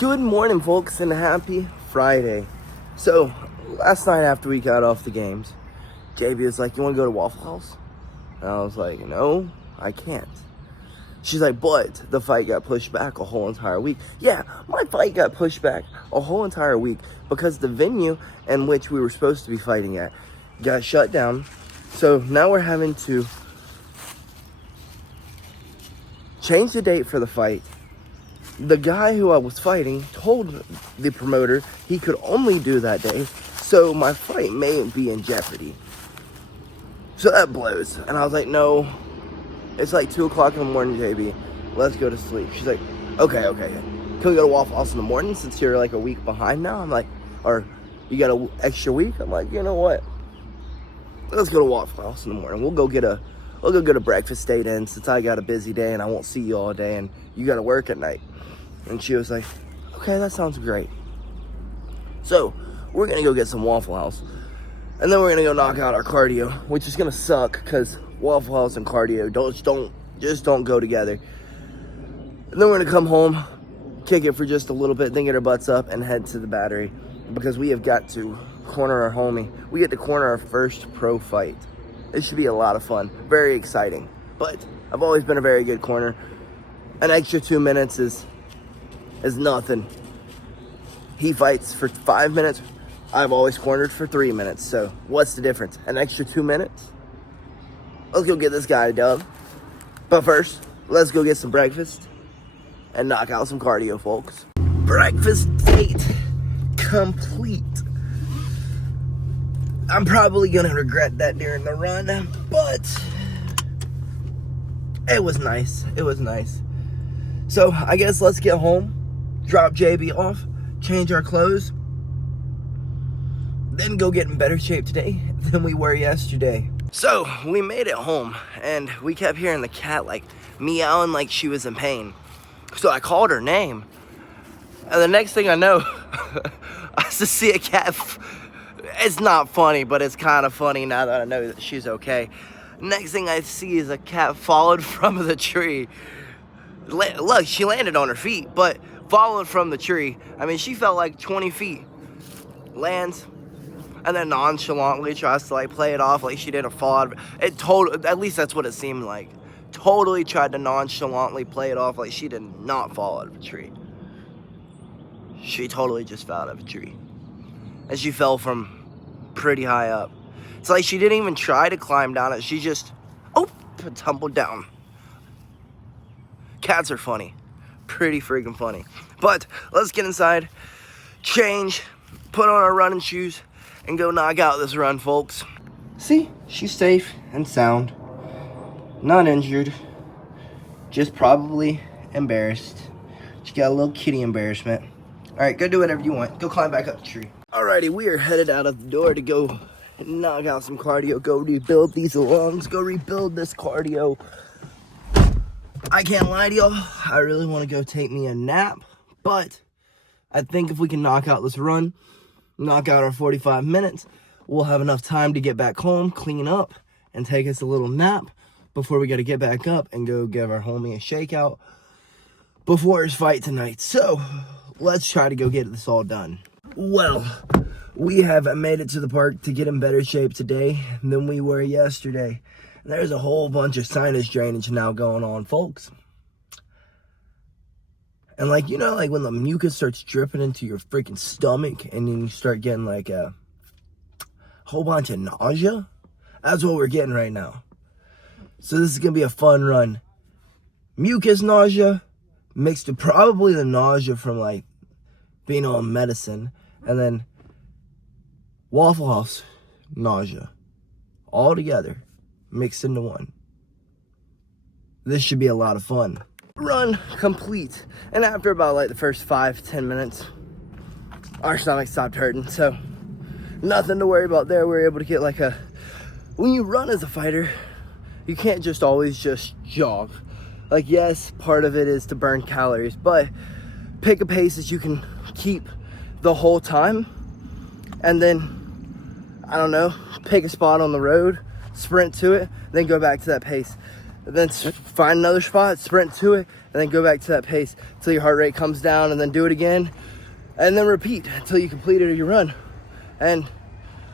Good morning, folks, and happy Friday. So, last night after we got off the games, JB was like, you want to go to Waffle House? And I was like, no, I can't. She's like, but the fight got pushed back a whole entire week. Yeah, my fight got pushed back a whole entire week because the venue in which we were supposed to be fighting at got shut down. So now we're having to change the date for the fight. The guy who I was fighting told the promoter he could only do that day, so my fight may be in jeopardy. So that blows. And I was like, no, it's like 2 o'clock in the morning, JB. Let's go to sleep. She's like, okay. Can we go to Waffle House in the morning since you're like a week behind now? I'm like, or you got an extra week? I'm like, you know what? Let's go to Waffle House in the morning. We'll go get a breakfast date in since I got a busy day and I won't see you all day and you got to work at night. And she was like, okay, that sounds great. So we're going to go get some Waffle House. And then we're going to go knock out our cardio, which is going to suck because Waffle House and cardio don't go together. And then we're going to come home, kick it for just a little bit, then get our butts up and head to the battery because we have got to corner our homie. We get to corner our first pro fight. It should be a lot of fun. Very exciting. But I've always been a very good corner. An extra 2 minutes is nothing. He fights for 5 minutes. I've always cornered for 3 minutes. So what's the difference? An extra 2 minutes? Let's go get this guy a dub. But first, let's go get some breakfast and knock out some cardio, folks. Breakfast date complete. I'm probably gonna regret that during the run, but it was nice. So I guess let's get home, drop JB off, change our clothes, then go get in better shape today than we were yesterday. So we made it home and we kept hearing the cat like meowing like she was in pain. So I called her name. And the next thing I know, I just see a cat. It's not funny, but it's kind of funny now that I know that she's okay. Next thing I see is a cat followed from the tree. Look, she landed on her feet, but followed from the tree. I mean, she felt like 20 feet. Lands, and then nonchalantly tries to like play it off like she didn't fall out of it. At least that's what it seemed like. Totally tried to nonchalantly play it off like she did not fall out of a tree. She totally just fell out of a tree. And she fell from pretty high up. It's like she didn't even try to climb down it. She just, tumbled down. Cats are funny. Pretty freaking funny. But let's get inside, change, put on our running shoes, and go knock out this run, folks. See, she's safe and sound. Not injured. Just probably embarrassed. She got a little kitty embarrassment. Alright, go do whatever you want. Go climb back up the tree. Alrighty, we are headed out of the door to go knock out some cardio. Go rebuild these lungs. Go rebuild this cardio. I can't lie to y'all. I really want to go take me a nap. But I think if we can knock out this run, knock out our 45 minutes, we'll have enough time to get back home, clean up, and take us a little nap before we got to get back up and go give our homie a shakeout before his fight tonight. So let's try to go get this all done. Well, we have made it to the park to get in better shape today than we were yesterday. And there's a whole bunch of sinus drainage now going on, folks. And like, you know, like when the mucus starts dripping into your freaking stomach and then you start getting like a whole bunch of nausea? That's what we're getting right now. So this is going to be a fun run. Mucus nausea mixed with probably the nausea from like being on medicine. And then Waffle House nausea. All together. Mixed into one. This should be a lot of fun. Run complete. And after about like the first 5-10 minutes, our stomach stopped hurting. So nothing to worry about there. We're able to get like when you run as a fighter, you can't just always just jog. Like, yes, part of it is to burn calories, but pick a pace that you can keep the whole time. And then, I don't know, pick a spot on the road, sprint to it, then go back to that pace. and then find another spot, sprint to it, and then go back to that pace until your heart rate comes down, and then do it again, and then repeat until you completed your run. And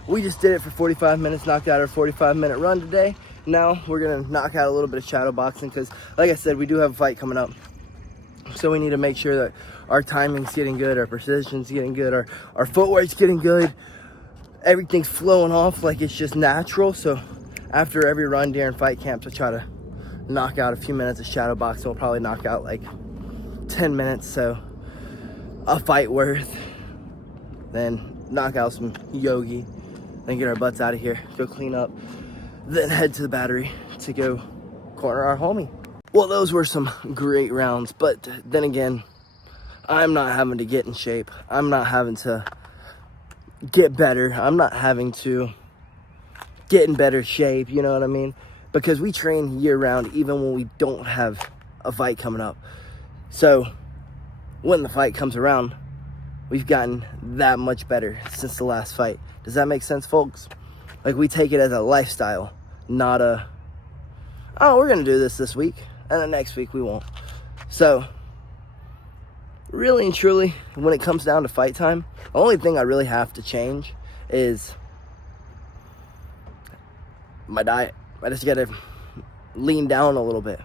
we just did it for 45 minutes, knocked out our 45-minute run today. Now we're gonna knock out a little bit of shadow boxing because, like I said, we do have a fight coming up. So we need to make sure that our timing's getting good, our precision's getting good, our footwork's getting good. Everything's flowing off like it's just natural. So after every run during fight camps, I try to knock out a few minutes of shadow boxing. We'll probably knock out like 10 minutes, so a fight worth. Then knock out some yogi, then get our butts out of here, go clean up, then head to the battery to go corner our homie. Well, those were some great rounds, but then again, I'm not having to get in shape. I'm not having to get better. I'm not having to get in better shape, you know what I mean? Because we train year round even when we don't have a fight coming up. So when the fight comes around, we've gotten that much better since the last fight. Does that make sense, folks? Like, we take it as a lifestyle, not a, oh, we're gonna do this week, and the next week we won't. So really and truly, when it comes down to fight time, the only thing I really have to change is my diet. I just gotta lean down a little bit,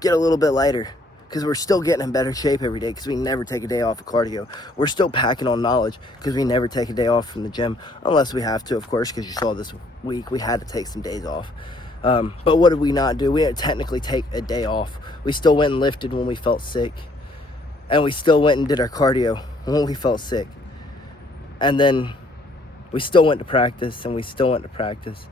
get a little bit lighter, because we're still getting in better shape every day because we never take a day off of cardio. We're still packing on knowledge because we never take a day off from the gym, unless we have to, of course, because you saw this week we had to take some days off. But what did we not do? We didn't technically take a day off. We still went and lifted when we felt sick, and we still went and did our cardio when we felt sick. And then we still went to practice, and we still went to practice,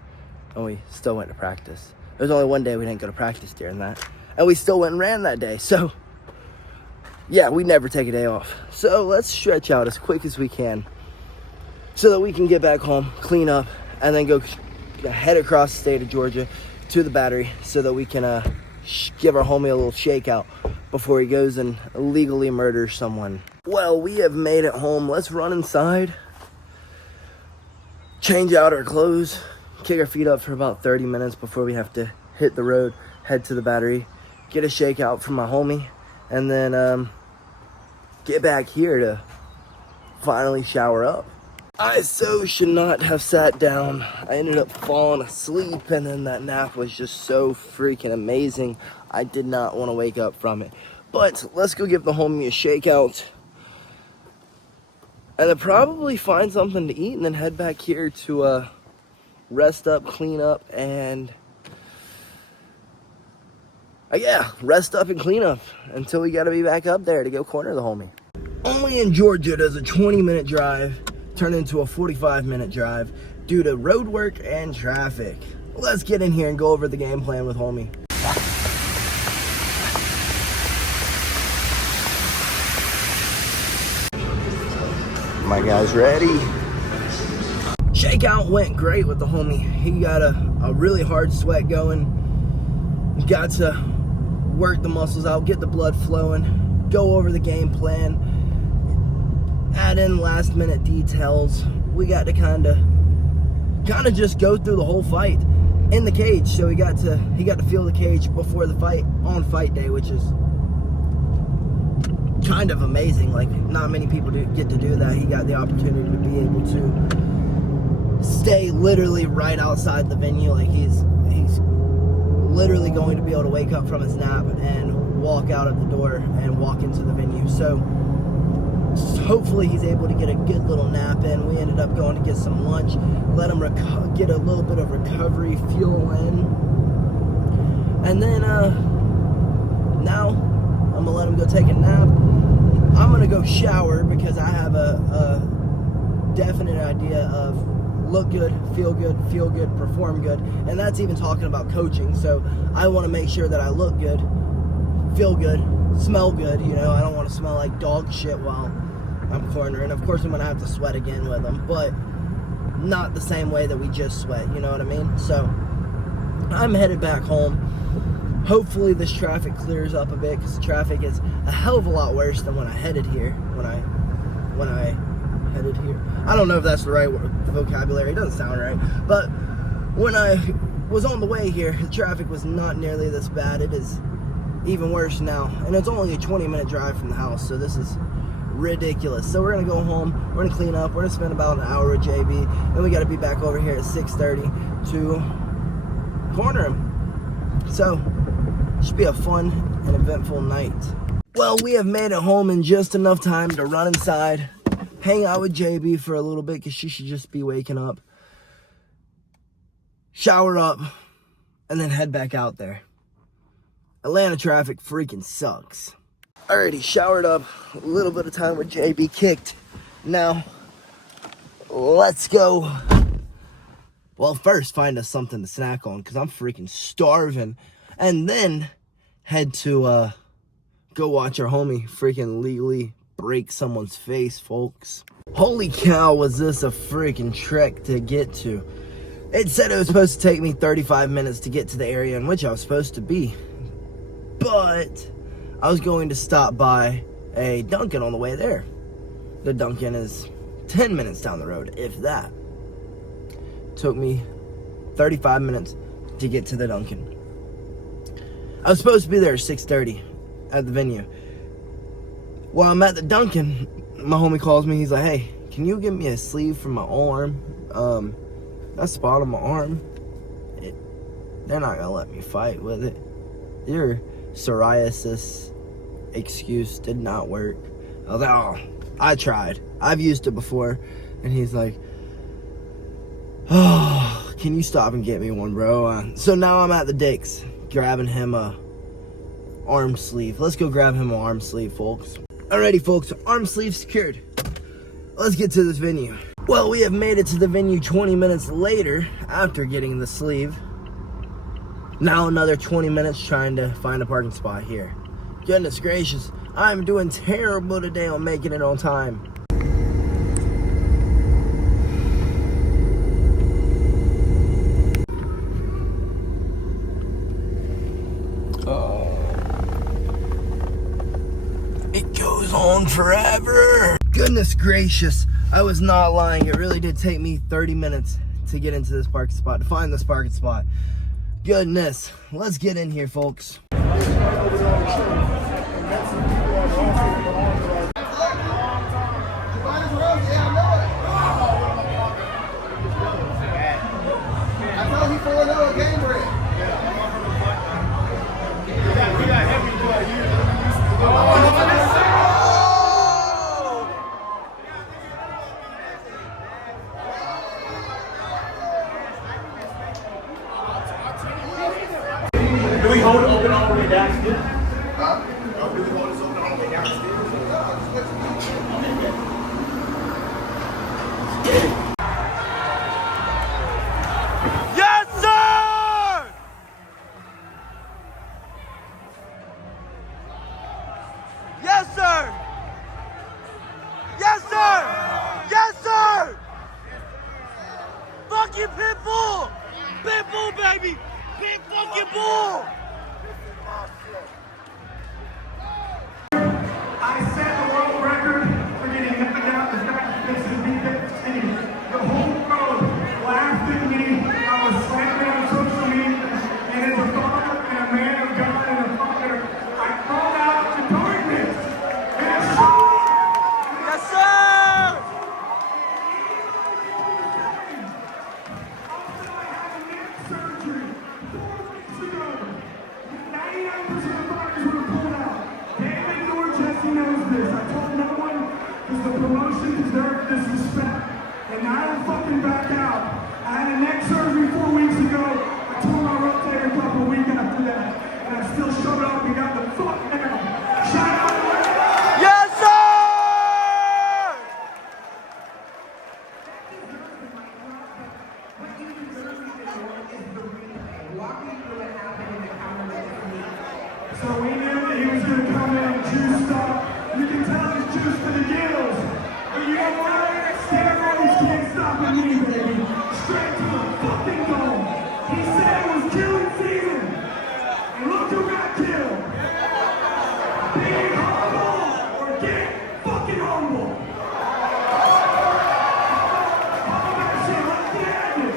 and we still went to practice. There's only one day we didn't go to practice during that. And we still went and ran that day. So, yeah, we never take a day off. So let's stretch out as quick as we can so that we can get back home, clean up, and then go head across the state of Georgia to the battery so that we can give our homie a little shakeout before he goes and illegally murders someone. Well, we have made it home. Let's run inside, change out our clothes, kick our feet up for about 30 minutes before we have to hit the road, head to the battery, get a shakeout from my homie, and then get back here to finally shower up. I so should not have sat down. I ended up falling asleep, and then that nap was just so freaking amazing. I did not want to wake up from it. But let's go give the homie a shakeout, and then probably find something to eat, and then head back here to rest up, clean up, and yeah, rest up and clean up until we got to be back up there to go corner the homie. Only in Georgia does a 20-minute drive turn into a 45-minute drive due to road work and traffic. Let's get in here and go over the game plan with homie. My guy's ready. Shakeout went great with the homie. He got a really hard sweat going. Got to work the muscles out, get the blood flowing, go over the game plan, add in last minute details. We got to kind of just go through the whole fight in the cage. So he got to feel the cage before the fight on fight day, which is kind of amazing. Like, not many people get to do that. He got the opportunity to be able to stay literally right outside the venue. Like, he's literally going to be able to wake up from his nap and walk out of the door and walk into the venue. So hopefully he's able to get a good little nap in. We ended up going to get some lunch, let him get a little bit of recovery fuel in, and then now I'm gonna let him go take a nap. I'm gonna go shower because I have a definite idea of look good, feel good, perform good. And that's even talking about coaching. So I want to make sure that I look good, feel good, smell good. You know, I don't want to smell like dog shit while I'm cornering. Of course, I'm going to have to sweat again with them, but not the same way that we just sweat. You know what I mean? So I'm headed back home. Hopefully this traffic clears up a bit, because the traffic is a hell of a lot worse than when I headed here. When I headed here. I don't know if that's the right vocabulary. It doesn't sound right. But when I was on the way here, the traffic was not nearly this bad. It is even worse now. And it's only a 20-minute drive from the house, so this is ridiculous. So we're gonna go home, we're gonna clean up, we're gonna spend about an hour with JB, and we gotta be back over here at 6:30 to corner him. So, should be a fun and eventful night. Well, we have made it home in just enough time to run inside, hang out with JB for a little bit, because she should just be waking up, shower up, and then head back out there. Atlanta traffic freaking sucks. Already showered up, a little bit of time with JB kicked. Now, let's go. Well, first find us something to snack on, because I'm freaking starving. And then head to go watch our homie freaking legally break someone's face, folks. Holy cow, was this a freaking trek to get to. It said it was supposed to take me 35 minutes to get to the area in which I was supposed to be. But I was going to stop by a Dunkin' on the way there. The Dunkin' is 10 minutes down the road, if that. Took me 35 minutes to get to the Dunkin'. I was supposed to be there at 6:30 at the venue. While I'm at the Dunkin', my homie calls me. He's like, hey, can you give me a sleeve for my arm? That spot on my arm, they're not gonna let me fight with it. Your psoriasis excuse did not work. I was like, oh, I tried. I've used it before. And he's like, oh, can you stop and get me one, bro? So now I'm at the Dick's, grabbing him a arm sleeve. Let's go grab him an arm sleeve, folks. Alrighty, folks, arm sleeve secured. Let's get to this venue. Well, we have made it to the venue 20 minutes later after getting the sleeve. Now another 20 minutes trying to find a parking spot here. Goodness gracious, I'm doing terrible today on making it on time. It goes on forever. Goodness gracious, I was not lying. It really did take me 30 minutes to get into this parking spot, to find this parking spot. Goodness, let's get in here, folks. Do we hold it open all the way down still? Huh? Do we hold this open all the way down Yes, sir! Yes, sir! Yes, sir! Yes, sir! Fucking Pitbull! Pitbull, baby! Big fucking bull! I set a world record for getting knocked out the fastest in Big City. The whole world laughed at me. I was slamming on social media, and as a father and a man of God and a father, I called out to darkness. And it's true. Yes, sir! Also, I had a neck surgery 4 weeks ago. 99% of bodies were pulled out. David nor Jesse knows this. I told no one because the promotion deserved disrespect. And I don't fucking back out. I had a neck surgery 4 weeks ago. I tore my rotator cuff a week after that. And I still showed up and got the fuck down. Shout out to yes, sir! So we knew that he was going to come in and juiced up. You can tell he's juiced for the gills. But you know what? Steroids can't stop with me, baby. Straight to the fucking goal. He said it was killing season. And look who got killed. Being humble or get fucking humble. All that shit, let's get active.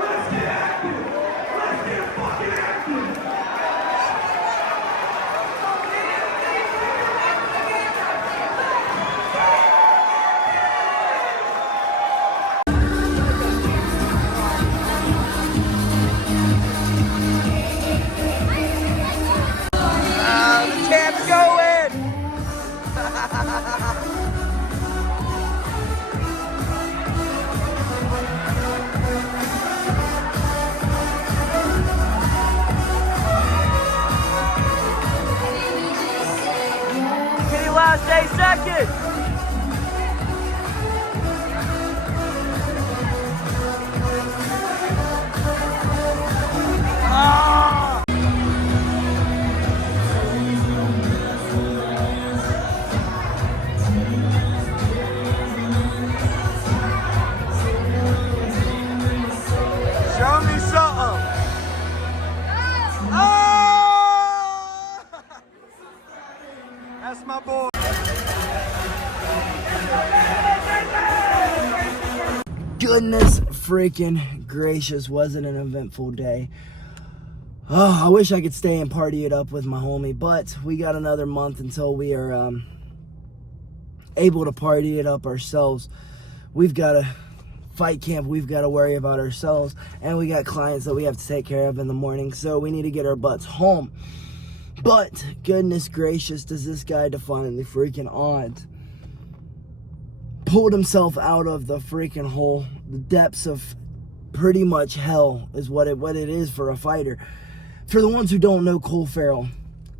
Let's get active. Let's it. Ah! Show me something. Oh! That's my boy. Goodness freaking gracious, was it an eventful day. Oh, I wish I could stay and party it up with my homie, but we got another month until we are able to party it up ourselves. We've got a fight camp we've got to worry about ourselves, and we got clients that we have to take care of in the morning, so we need to get our butts home. But goodness gracious, does this guy defying the freaking odds. Pulled himself out of the freaking hole. The depths of pretty much hell is what it is for a fighter. For the ones who don't know Cole Farrell,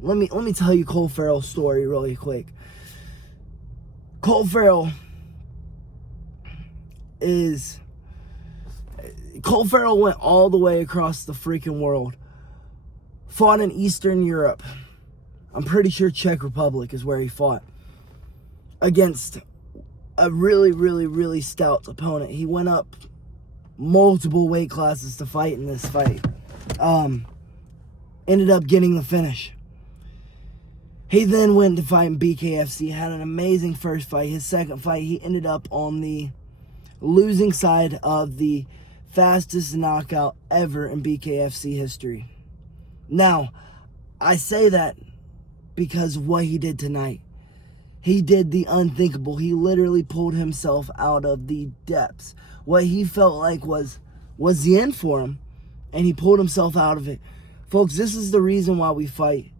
let me tell you Cole Farrell's story really quick. Cole Farrell went all the way across the freaking world. Fought in Eastern Europe. I'm pretty sure Czech Republic is where he fought. Against a really, really, really stout opponent. He went up multiple weight classes to fight in this fight. Ended up getting the finish. He then went to fight in BKFC. Had an amazing first fight. His second fight, he ended up on the losing side of the fastest knockout ever in BKFC history. Now, I say that because of what he did tonight. He did the unthinkable. He literally pulled himself out of the depths. What he felt like was the end for him, and he pulled himself out of it. Folks, this is the reason why we fight.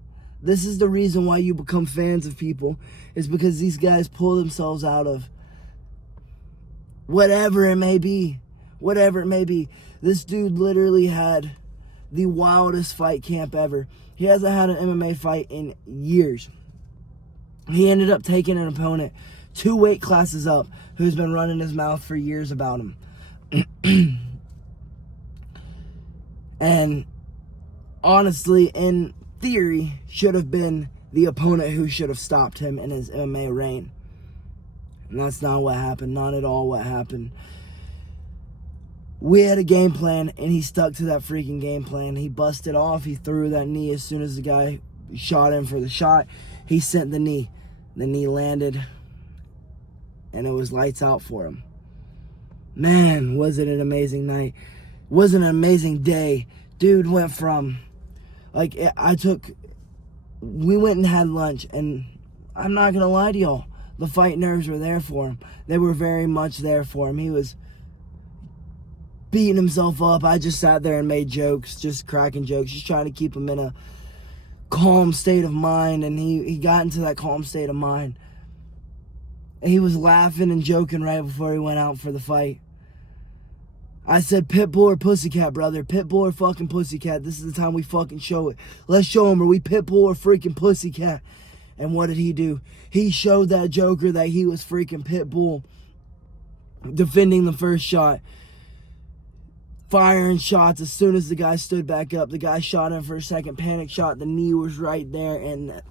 This is the reason why you become fans of people, is because these guys pull themselves out of whatever it may be. Whatever it may be. This dude literally had the wildest fight camp ever. He hasn't had an MMA fight in years. He ended up taking an opponent 2 weight classes up who's been running his mouth for years about him. And honestly, in theory, should have been the opponent who should have stopped him in his MMA reign. And that's not what happened. Not at all what happened. We had a game plan, and he stuck to that freaking game plan. He busted off. He threw that knee as soon as the guy shot him for the shot. He sent the knee. The knee landed, and it was lights out for him. Man, was it an amazing night. Was it an amazing day. Dude went from, like, we went and had lunch, and I'm not going to lie to y'all. The fight nerves were there for him. They were very much there for him. He was beating himself up. I just sat there and made jokes, just cracking jokes, just trying to keep him in a calm state of mind, and he got into that calm state of mind. And he was laughing and joking right before he went out for the fight. I said, Pitbull or Pussycat, brother. Pitbull or fucking Pussycat. This is the time we fucking show it. Let's show him, are we Pitbull or freaking Pussycat? And what did he do? He showed that joker that he was freaking Pitbull, defending the first shot, firing shots. As soon as the guy stood back up, the guy shot him for a second, panic shot, the knee was right there, and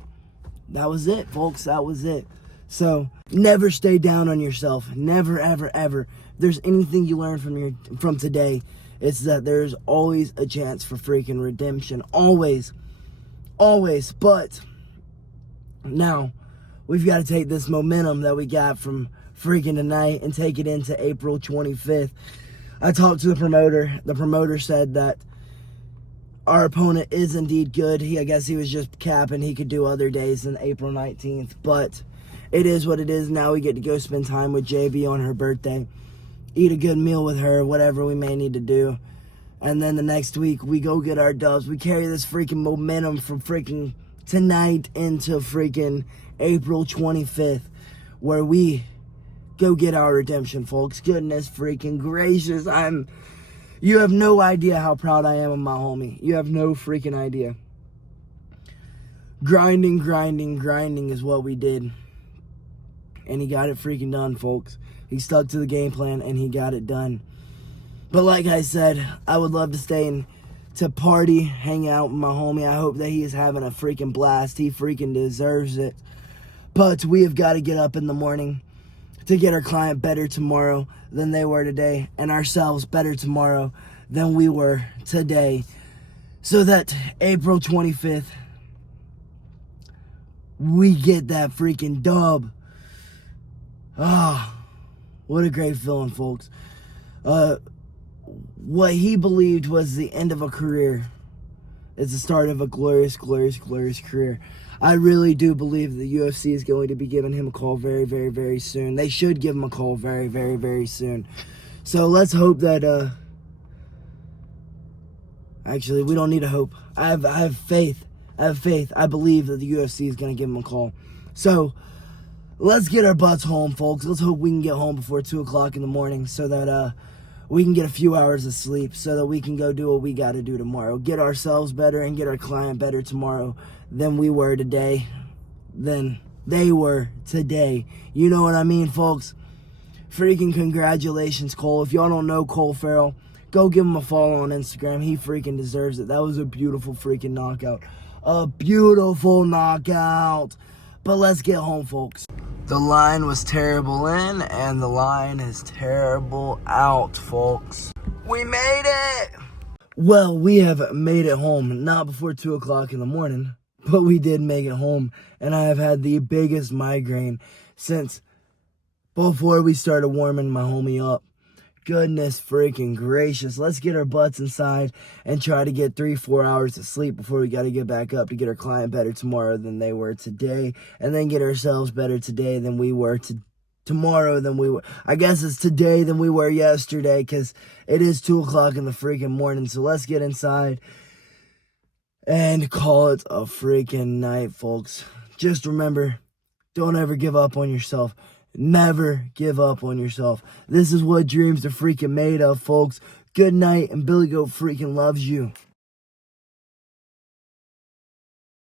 that was it, folks. That was it. So never stay down on yourself. Never, ever, ever. If there's anything you learn from today, it's that there's always a chance for freaking redemption. Always. Always. But now we've got to take this momentum that we got from freaking tonight and take it into April 25th. I talked to the promoter. The promoter said that our opponent is indeed good. I guess he was just capping. He could do other days than April 19th. But it is what it is. Now we get to go spend time with JB on her birthday. Eat a good meal with her, whatever we may need to do. And then the next week, we go get our dubs. We carry this freaking momentum from freaking tonight into freaking April 25th, where we go get our redemption, folks. Goodness freaking gracious. You have no idea how proud I am of my homie. You have no freaking idea. Grinding is what we did. and he got it freaking done, folks. He stuck to the game plan, and he got it done. But like I said, I would love to stay and to party, hang out with my homie. I hope that he is having a freaking blast. He freaking deserves it. But we have got to get up in the morning to get our client better tomorrow than they were today, and ourselves better tomorrow than we were today, so that April 25th, we get that freaking dub. Ah, what a great feeling, folks. What he believed was the end of a career is the start of a glorious, glorious, glorious career. I really do believe the UFC is going to be giving him a call very, very, very soon. They should give him a call very, very, very soon. So let's hope that, actually, we don't need to hope. I have faith. I have faith. I believe that the UFC is going to give him a call. So let's get our butts home, folks. Let's hope we can get home before 2 o'clock in the morning so that, we can get a few hours of sleep so that we can go do what we got to do tomorrow. Get ourselves better and get our client better tomorrow than we were today, than they were today. You know what I mean, folks? Freaking congratulations, Cole. If y'all don't know Cole Farrell, go give him a follow on Instagram. He freaking deserves it. That was a beautiful freaking knockout. A beautiful knockout. But let's get home, folks. The line was terrible in, and the line is terrible out, folks. We made it! Well, we have made it home. Not before 2 o'clock in the morning, but we did make it home. And I have had the biggest migraine since before we started warming my homie up. Goodness freaking gracious. Let's get our butts inside and try to get 3-4 hours of sleep before we got to get back up to get our client better tomorrow than they were today. And then get ourselves better today than we were tomorrow than we were. I guess it's today than we were yesterday because it is 2 o'clock in the freaking morning. So let's get inside and call it a freaking night, folks. Just remember, don't ever give up on yourself. Never give up on yourself. This is what dreams are freaking made of, folks. Good night, and BillyGoat freaking loves you.